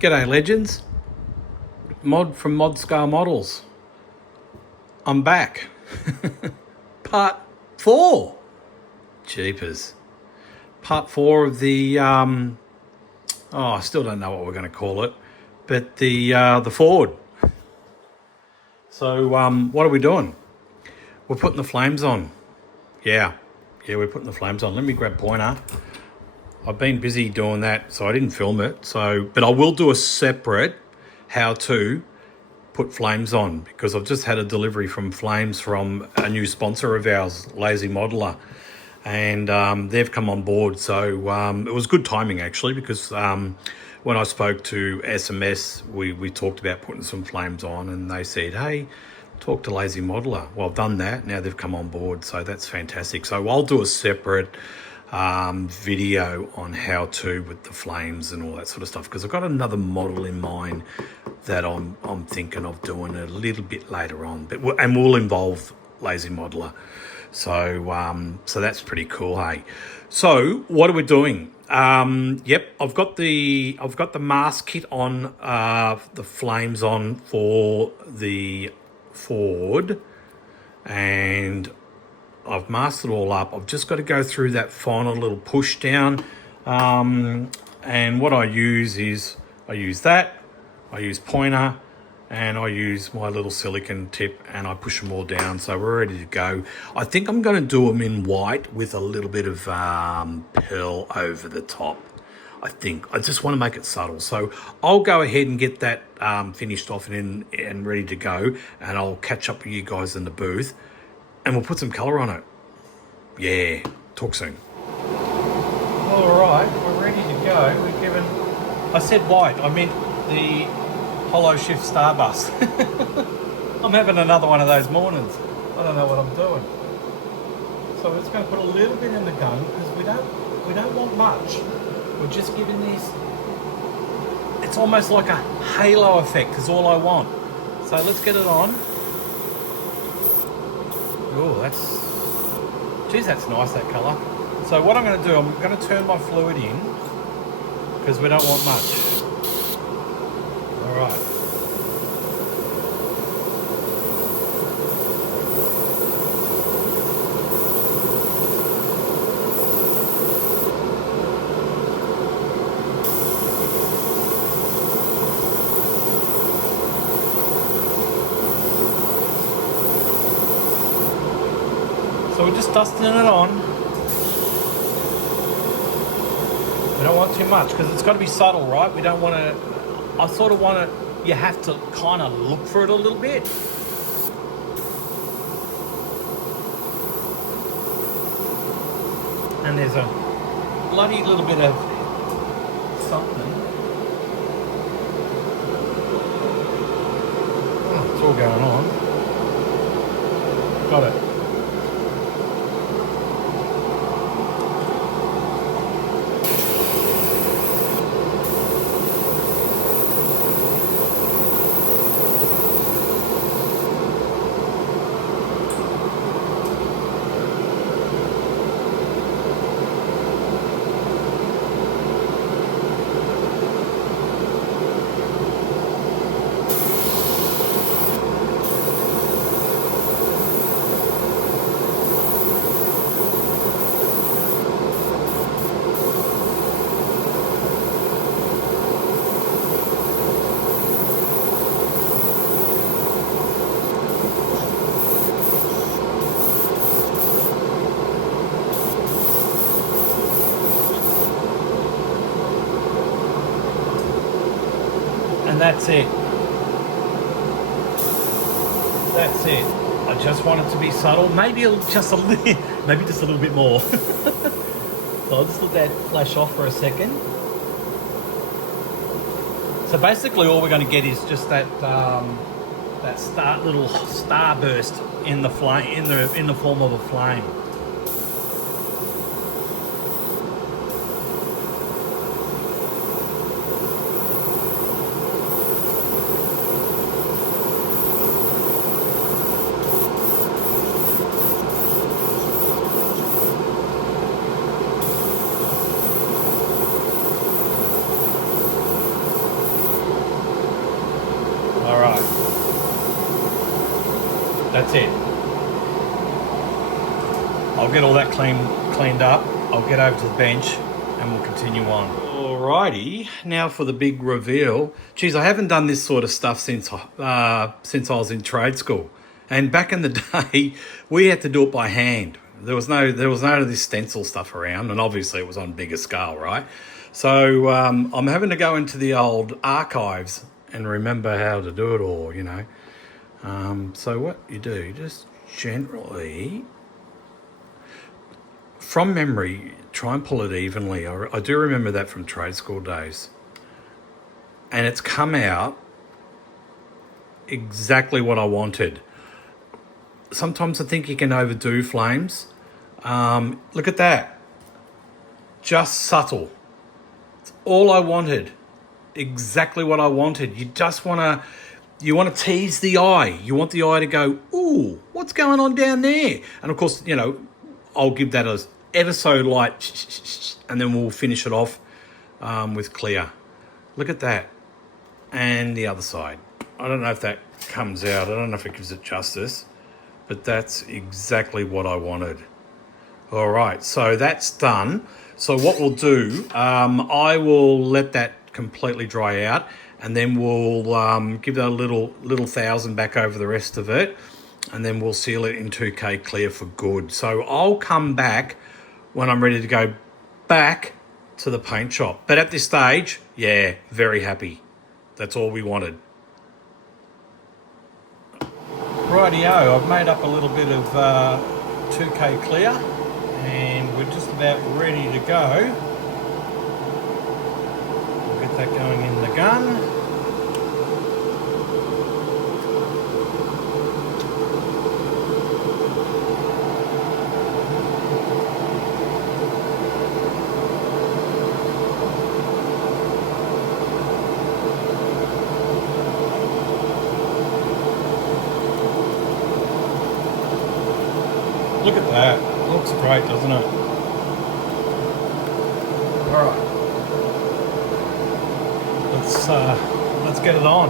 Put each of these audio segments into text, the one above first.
G'day legends, Mod from Mod Scar Models. I'm back. Part 4. Jeepers. Part 4 of the, I still don't know what we're going to call it, but the Ford. So what are we doing? We're putting the flames on. Yeah, we're putting the flames on. Let me grab pointer. I've been busy doing that, so I didn't film it. But I will do a separate how to put flames on, because I've just had a delivery from Flames from a new sponsor of ours, Lazy Modeler, and they've come on board. So it was good timing actually, because when I spoke to SMS, we talked about putting some flames on, and they said, hey, talk to Lazy Modeler. Well, I've done that. Now they've come on board, so that's fantastic. So I'll do a separate video on how to with the flames and all that sort of stuff, because I've got another model in mind that I'm thinking of doing a little bit later on, but we'll involve Lazy Modeler. So that's pretty cool, hey. So what are we doing? Yep, I've got the mask kit on, the flames on for the Ford, and I've masked it all up. I've just got to go through that final little push down. And what I use is, I use pointer, and I use my little silicone tip, and I push them all down. So we're ready to go. I think I'm going to do them in white with a little bit of pearl over the top. I just want to make it subtle. So I'll go ahead and get that finished off and ready to go. And I'll catch up with you guys in the booth, and we'll put some colour on it. Yeah, talk soon. All right, we're ready to go. I said white, I meant the Hollow Shift Starbus. I'm having another one of those mornings. I don't know what I'm doing. So we're just going to put a little bit in the gun, because we don't want much. We're just giving this, it's almost like a halo effect is all I want. So let's get it on. Oh, that's nice, that colour. So what I'm going to do, I'm going to turn my fluid in, because we don't want much. All right. So we're just dusting it on. We don't want too much, because it's got to be subtle, right? We don't want to, I sort of want to, you have to kind of look for it a little bit. And there's a bloody little bit of something. Oh, it's all going on. Got it. And that's it. That's it. I just want it to be subtle. Maybe just a little bit more. So I'll just let that flash off for a second. So basically, all we're going to get is just that little starburst in the flame, in the form of a flame. that's it. I'll get all that cleaned up. I'll get over to the bench and we'll continue on. Alrighty, now for the big reveal. Geez, I haven't done this sort of stuff since I was in trade school. And back in the day, we had to do it by hand. There was none of this stencil stuff around, and obviously it was on bigger scale, right? So I'm having to go into the old archives and remember how to do it all, you know. So what you do, just generally, from memory, try and pull it evenly. I do remember that from trade school days. And it's come out exactly what I wanted. Sometimes I think you can overdo flames. Look at that. Just subtle. It's all I wanted. Exactly what I wanted. You just want to tease the eye. You want the eye to go, ooh, what's going on down there? And of course, you know, I'll give that a ever so light, and then we'll finish it off with clear. Look at that. And the other side. I don't know if that comes out. I don't know if it gives it justice, but that's exactly what I wanted. All right, so that's done. So what we'll do, I will let that completely dry out, and then we'll give that a little 1,000 back over the rest of it, and then we'll seal it in 2K clear for good. So I'll come back when I'm ready to go back to the paint shop. But at this stage, yeah, very happy. That's all we wanted. Rightio, I've made up a little bit of 2K clear, and we're just about ready to go. We'll get that going in the gun. Look at that. Looks great, doesn't it? All right. Let's get it on.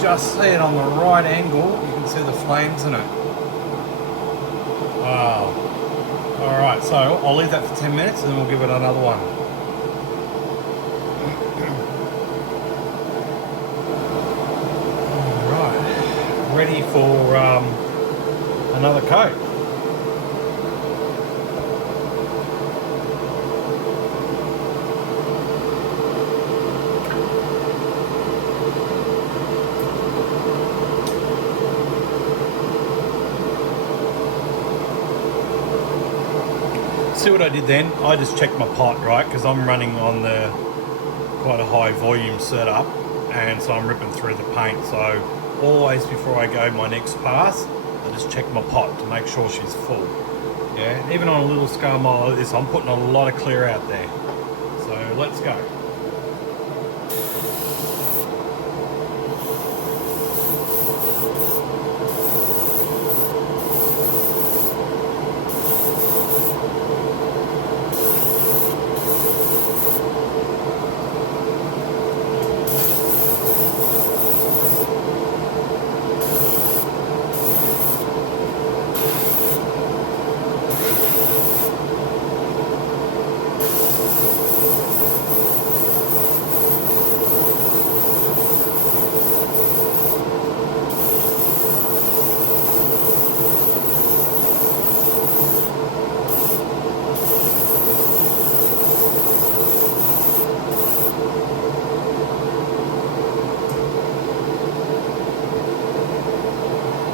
Just see it on the right angle, you can see the flames in it. Wow. Alright, so I'll leave that for 10 minutes and then we'll give it another one. Alright, ready for another coat. See what I did then? I just checked my pot, right? Because I'm running on the quite a high volume setup, and so I'm ripping through the paint. So always before I go my next pass, I just check my pot to make sure she's full. Yeah, even on a little scale model like this, I'm putting a lot of clear out there. So let's go.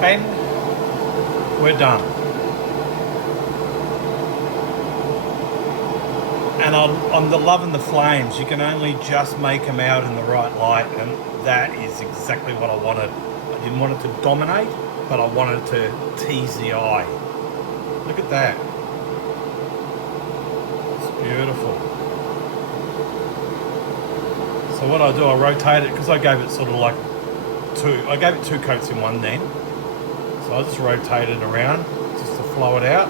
And we're done. And I'm loving the flames. You can only just make them out in the right light, and that is exactly what I wanted. I didn't want it to dominate, but I wanted to tease the eye. Look at that. It's beautiful. So what I do, I rotate it, because I gave it sort of like I gave it 2 coats in one then. So I just rotate it around just to flow it out.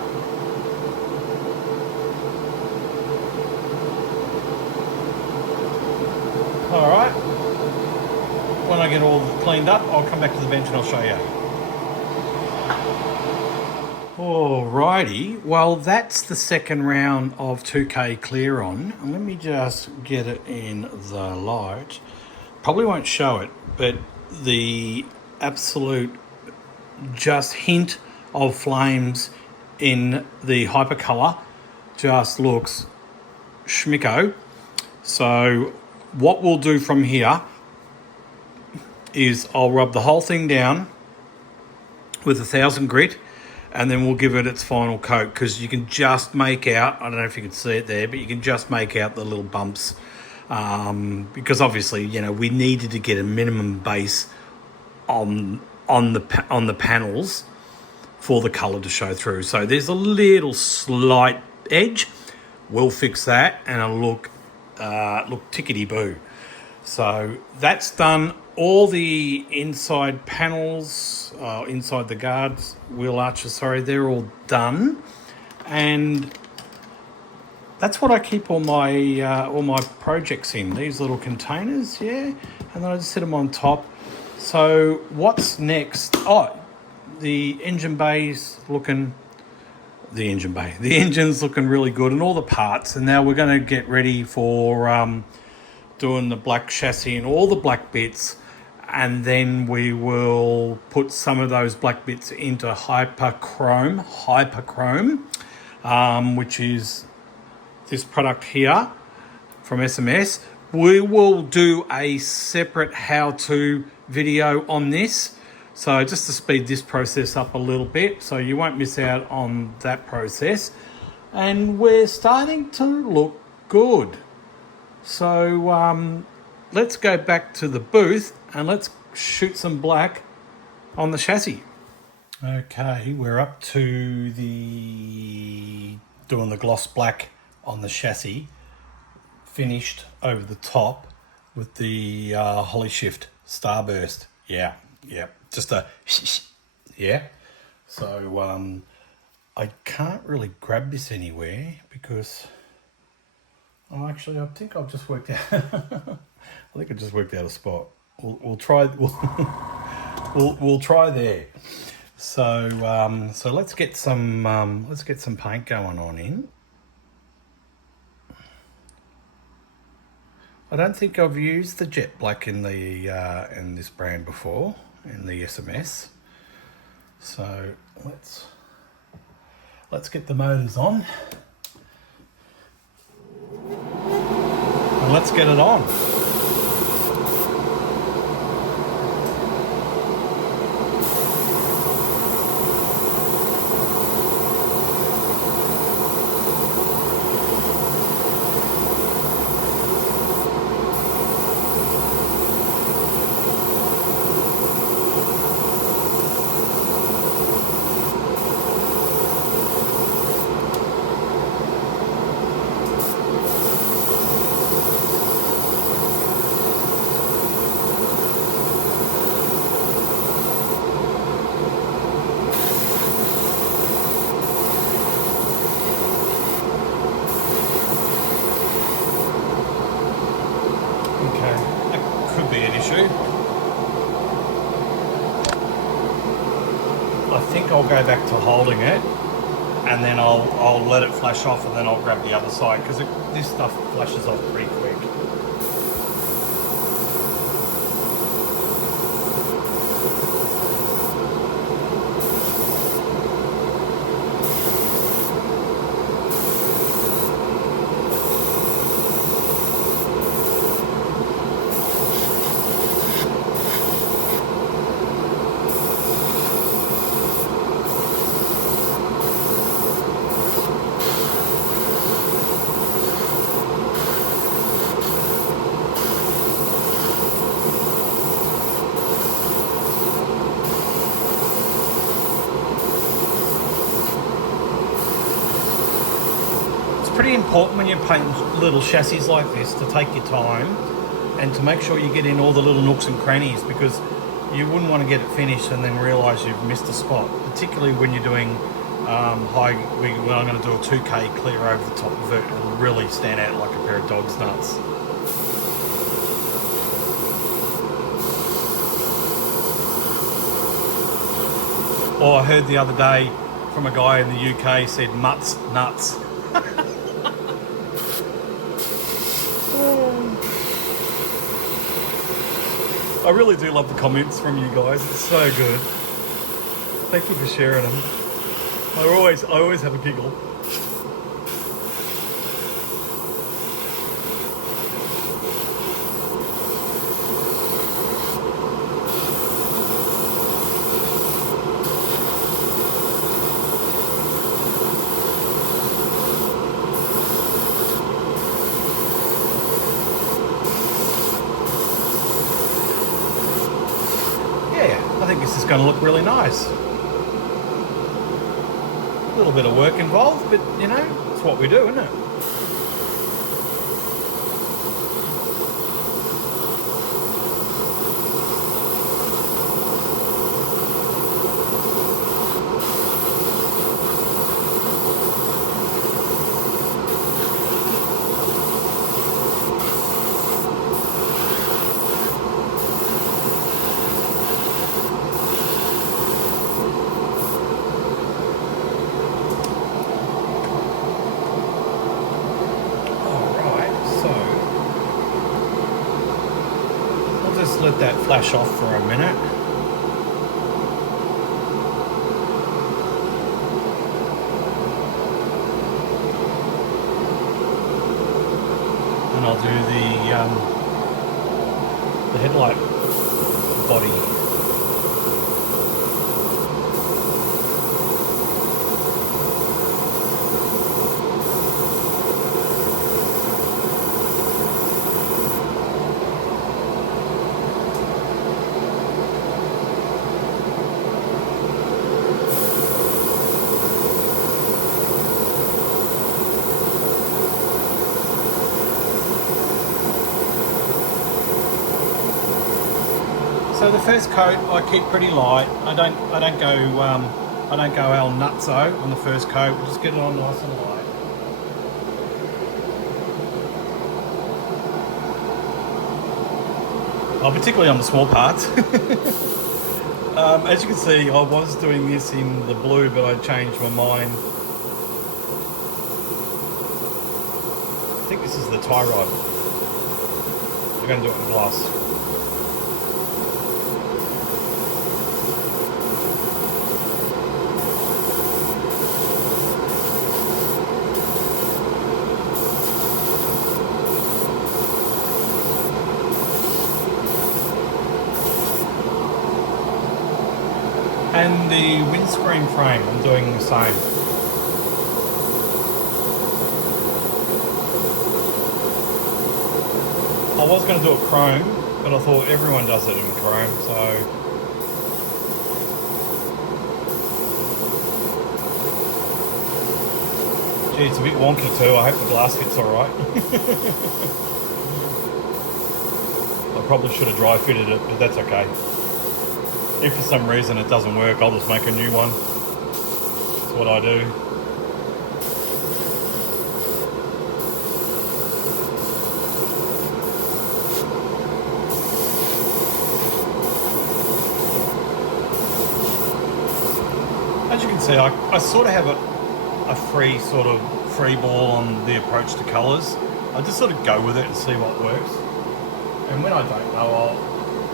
Alright. When I get all cleaned up, I'll come back to the bench and I'll show you. Alrighty, well that's the second round of 2K clear on. And let me just get it in the light. Probably won't show it, but the absolute just hint of flames in the hypercolor just looks shmicko. So what we'll do from here is I'll rub the whole thing down with 1000 grit, and then we'll give it its final coat, because you can just make out, I don't know if you can see it there, but you can just make out the little bumps, because obviously, you know, we needed to get a minimum base on the panels for the colour to show through. So there's a little slight edge. We'll fix that, and it'll look tickety-boo. So that's done. All the inside panels, inside the guards, wheel arches, sorry, they're all done. And that's what I keep all my projects in, these little containers, yeah. And then I just set them on top. So what's next? Oh, the engine bay's looking, the engine's looking really good, and all the parts. And now we're going to get ready for doing the black chassis and all the black bits. And then we will put some of those black bits into hyperchrome, which is this product here from SMS. We will do a separate how-to video on this, so just to speed this process up a little bit, so you won't miss out on that process. And we're starting to look good. So let's go back to the booth and let's shoot some black on the chassis. Okay, we're up to doing the gloss black on the chassis, finished over the top with the Holly Shift Starburst. Yeah, just a yeah. So I can't really grab this anywhere because actually I think I've just worked out I think I just worked out a spot. We'll try we'll try there. So so let's get some paint going on in. I don't think I've used the jet black in this brand before, in the SMS. So let's get the motors on and let's get it on. Be an issue. I think I'll go back to holding it, and then I'll let it flash off, and then I'll grab the other side, because this stuff flashes off pretty quick. pretty important when you're painting little chassis like this to take your time and to make sure you get in all the little nooks and crannies, because you wouldn't want to get it finished and then realise you've missed a spot, particularly when you're doing high. Well, I'm going to do a 2K clear over the top of it and really stand out like a pair of dog's nuts. Or I heard the other day from a guy in the UK said mutts nuts. I really do love the comments from you guys. It's so good. Thank you for sharing them. I always have a giggle. I think this is going to look really nice. A little bit of work involved, but you know, it's what we do, isn't it? Just let that flash off for a minute. And I'll do the headlight body. So the first coat I keep pretty light. I don't go al nutso on the first coat. We'll just get it on nice and light. Oh, particularly on the small parts. As you can see, I was doing this in the blue, but I changed my mind. I think this is the tie rod. I'm going to do it in gloss. And the windscreen frame, I'm doing the same. I was going to do it chrome, but I thought everyone does it in chrome, so... Gee, it's a bit wonky too. I hope the glass fits alright. I probably should have dry fitted it, but that's okay. If for some reason it doesn't work, I'll just make a new one. That's what I do. As you can see, I sort of have a free ball on the approach to colours. I just sort of go with it and see what works. And when I don't know,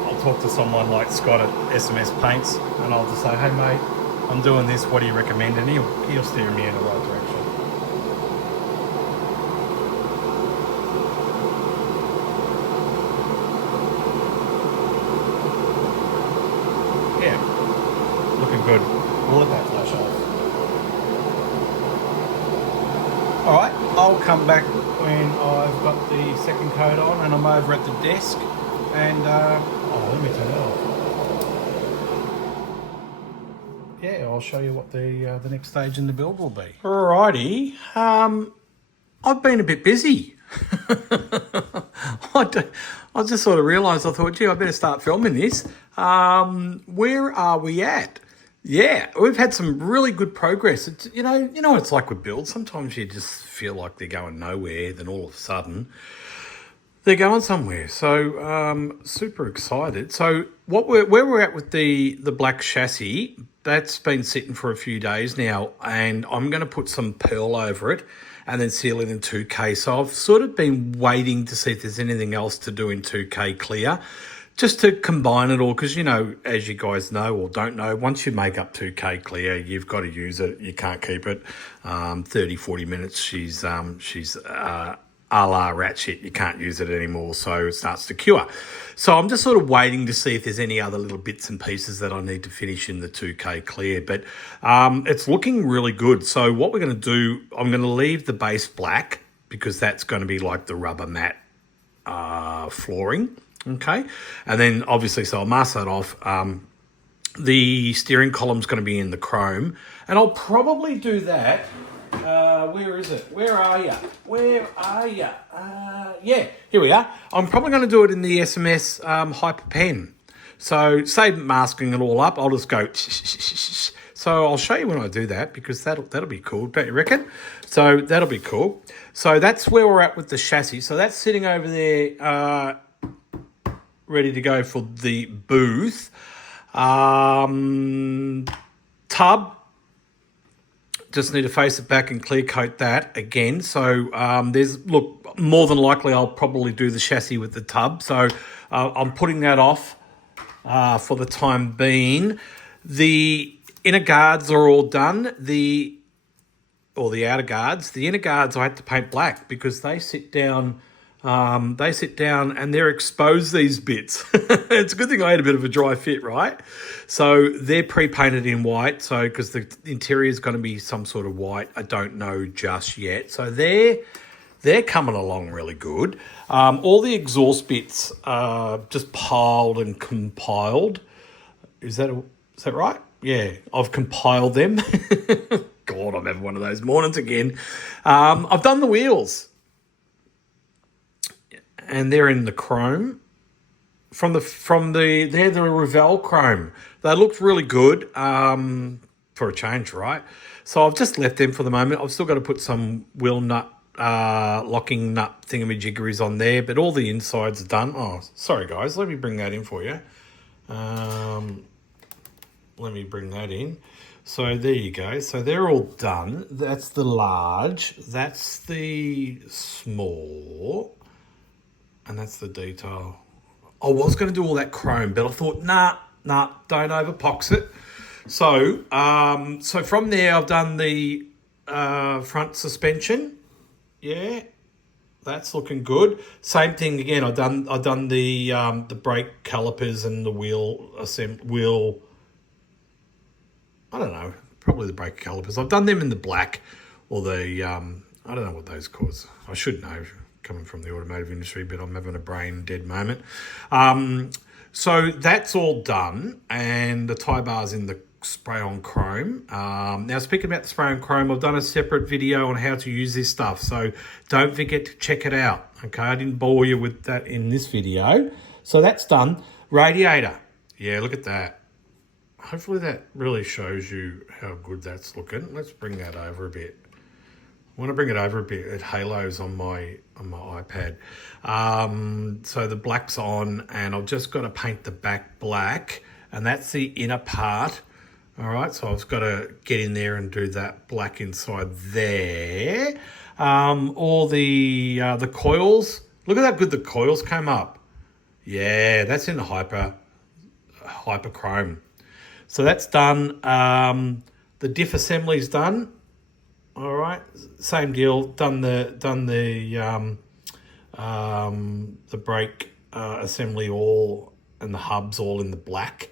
I'll talk to someone like Scott at SMS Paints, and I'll just say, hey mate, I'm doing this, what do you recommend? And he'll steer me in the right direction. Yeah, looking good. We'll let that flash off. Alright, I'll come back when I've got the second coat on and I'm over at the desk, and let me turn it off. Yeah, I'll show you what the next stage in the build will be. Alrighty, I've been a bit busy. I just sort of realised, I thought, gee, I better start filming this. Where are we at? Yeah, we've had some really good progress. It's, you know what it's like with builds. Sometimes you just feel like they're going nowhere, then all of a sudden they're going somewhere. So super excited. So where we're at with the black chassis, that's been sitting for a few days now, and I'm going to put some pearl over it and then seal it in 2K. So I've sort of been waiting to see if there's anything else to do in 2K clear, just to combine it all, because, as you guys know or don't know, once you make up 2K clear, you've got to use it. You can't keep it 30, 40 minutes. She's a la ratchet. You can't use it anymore, so it starts to cure. So I'm just sort of waiting to see if there's any other little bits and pieces that I need to finish in the 2K clear, but it's looking really good. So what we're going to do, I'm going to leave the base black, because that's going to be like the rubber mat flooring, okay? And then obviously, so I'll mask that off. The steering column's going to be in the chrome, and I'll probably do that. Where is it? Where are you? Where are you? Yeah, here we are. I'm probably going to do it in the SMS Hyper Pen. So save masking it all up. I'll just go. So I'll show you when I do that, because that'll be cool, don't you reckon? So that'll be cool. So that's where we're at with the chassis. So that's sitting over there, ready to go for the booth. Tub. Just need to face it back and clear coat that again. So look, more than likely I'll probably do the chassis with the tub. So I'm putting that off for the time being. The inner guards are all done. The outer guards. The inner guards I had to paint black, because they sit down. And they're exposed, these bits. It's a good thing I had a bit of a dry fit, right? So they're pre-painted in white, so because the interior is going to be some sort of white. I don't know just yet. So they're coming along really good. All the exhaust bits are just piled and compiled. Is that right? Yeah, I've compiled them. God, I'm having one of those mornings again. I've done the wheels. And they're in the chrome. They're the Revell chrome. They looked really good for a change, right? So I've just left them for the moment. I've still got to put some wheel nut, locking nut thingamajiggeries on there, but all the insides are done. Oh, sorry guys, let me bring that in for you. Let me bring that in. So there you go. So they're all done. That's the large. That's the small. And that's the detail. I was going to do all that chrome, but I thought, nah, don't overpox it. So, so from there, I've done the front suspension. Yeah, that's looking good. Same thing again. I've done the brake calipers and the wheel. I don't know, probably the brake calipers. I've done them in the black, or the I don't know what those cause. I should know, coming from the automotive industry, but I'm having a brain dead moment. So that's all done, and the tie bar's in the spray on chrome. Now, speaking about the spray on chrome, I've done a separate video on how to use this stuff, so don't forget to check it out. Okay, I didn't bore you with that in this video. So that's done. Radiator. Yeah, look at that. Hopefully that really shows you how good that's looking. Let's bring that over a bit. I want to bring it over a bit. It halos on my iPad. So the black's on, and I've just got to paint the back black, and that's the inner part. All right, so I've got to get in there and do that black inside there. All the coils. Look at how good the coils came up. Yeah, that's in the hyper chrome. So that's done. The diff assembly's done. All right, same deal. Done the brake assembly all, and the hubs all in the black.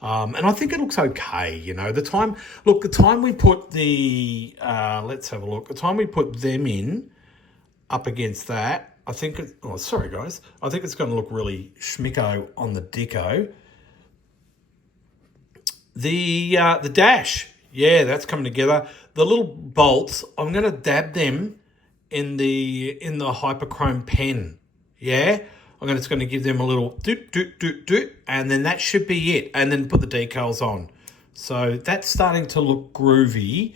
And I think it looks okay. The time we put the let's have a look. The time we put them in up against that, I think sorry guys, I think it's going to look really shmicko on the dicko. The dash, yeah, that's coming together. The little bolts, I'm going to dab them in the hyperchrome pen. Yeah, it's going to give them a little doot doot doot doot, and then that should be it. And then put the decals on. So that's starting to look groovy.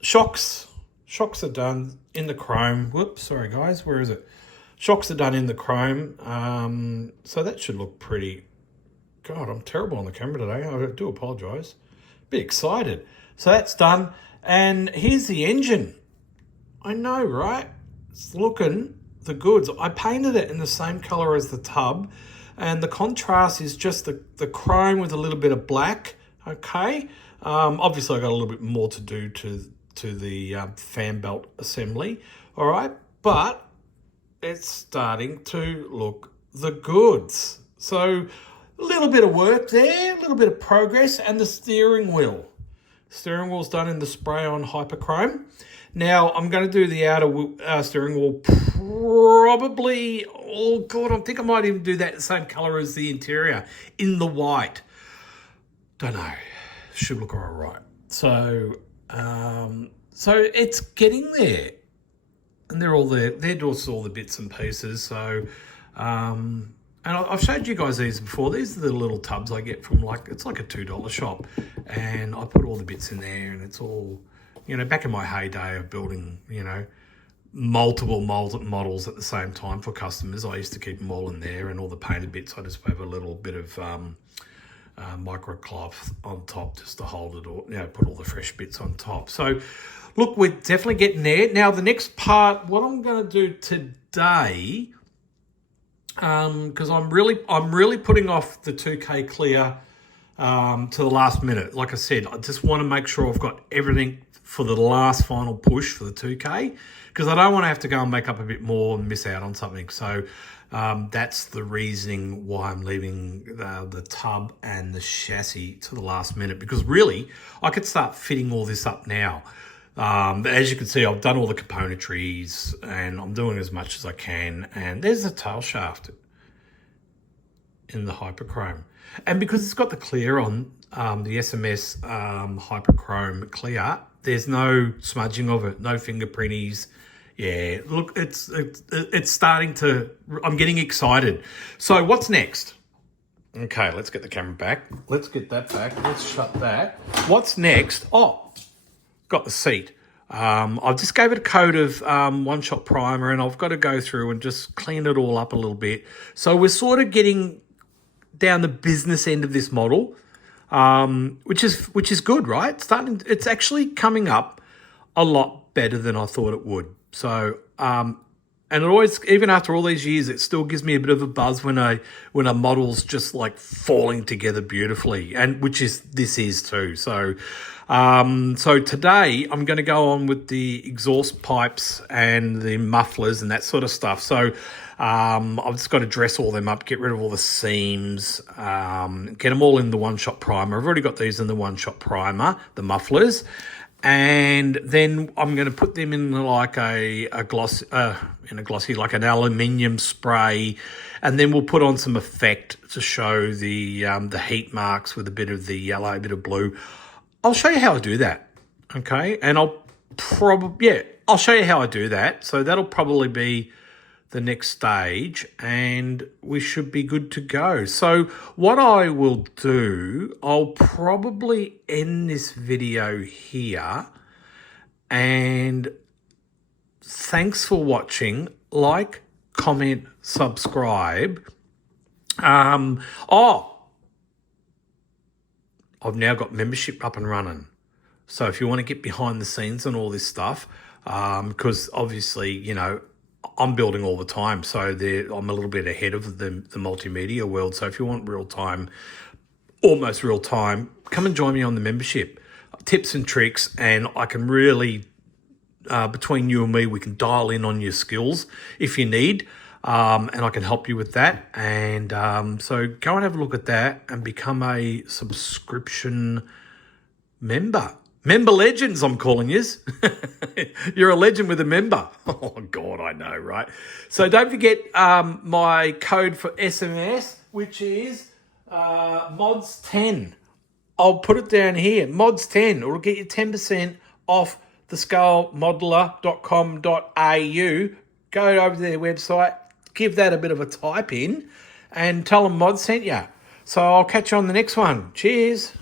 Shocks are done in the chrome. Whoops, sorry guys, where is it? Shocks are done in the chrome. So that should look pretty. God, I'm terrible on the camera today. I do apologise. Bit excited. So that's done. And here's the engine. I know, right? It's looking the goods. I painted it in the same colour as the tub. And the contrast is just the chrome with a little bit of black. Okay. Obviously, I got a little bit more to do to the fan belt assembly. All right. But it's starting to look the goods. So a little bit of work there, a little bit of progress, and the steering wheel. Steering wheel's done in the spray-on hyperchrome. Now, I'm going to do the outer steering wheel probably, oh God, I think I might even do that the same colour as the interior, in the white. Don't know. Should look all right. So it's getting there. And they're all there. They're just all the bits and pieces. So, and I've showed you guys these before. These are the little tubs I get from it's like a $2 shop. And I put all the bits in there, and it's all, back in my heyday of building, multiple models at the same time for customers, I used to keep them all in there, and all the painted bits, I just have a little bit of microcloth on top just to hold it all, put all the fresh bits on top. So, look, we're definitely getting there. Now, the next part, what I'm going to do today, because I'm really putting off the 2K clear to the last minute. Like I said, I just want to make sure I've got everything for the last final push for the 2K, because I don't want to have to go and make up a bit more and miss out on something. So that's the reasoning why I'm leaving the tub and the chassis to the last minute, because really I could start fitting all this up now. As you can see, I've done all the componentries and I'm doing as much as I can. And there's the tail shaft in the hyperchrome. And because it's got the clear on, the SMS hyperchrome clear, there's no smudging of it, no fingerprinties. Yeah, look, it's starting to, I'm getting excited. So what's next? Okay, let's get the camera back. Let's get that back. Let's shut that. What's next? Oh, got the seat. I just gave it a coat of one-shot primer, and I've got to go through and just clean it all up a little bit. So we're sort of getting down the business end of this model, which is good, right? It's actually coming up a lot better than I thought it would. So, and it always, even after all these years, it still gives me a bit of a buzz when a model's just like falling together beautifully, and this is too. So, so today I'm going to go on with the exhaust pipes and the mufflers and that sort of stuff. So, I've just got to dress all them up, get rid of all the seams, get them all in the one-shot primer. I've already got these in the one-shot primer, the mufflers. And then I'm going to put them in like a glossy, like an aluminium spray, and then we'll put on some effect to show the heat marks with a bit of the yellow, a bit of blue. I'll show you how I do that, okay? And I'll show you how I do that. So that'll probably be the next stage, and we should be good to go. So what I will do, I'll probably end this video here, and thanks for watching. Like, comment, subscribe. I've now got membership up and running. So if you want to get behind the scenes and all this stuff, because obviously, I'm building all the time, so I'm a little bit ahead of the multimedia world. So if you want real time, almost real time, come and join me on the membership. Tips and tricks, and I can really, between you and me, we can dial in on your skills if you need, and I can help you with that. And so go and have a look at that and become a subscription member. Member legends, I'm calling you. You're a legend with a member. Oh, God, I know, right? So don't forget my code for SMS, which is mods10. I'll put it down here, mods10. It'll get you 10% off theskullmodeler.com.au. Go over to their website, give that a bit of a type in, and tell them Mod sent you. So I'll catch you on the next one. Cheers.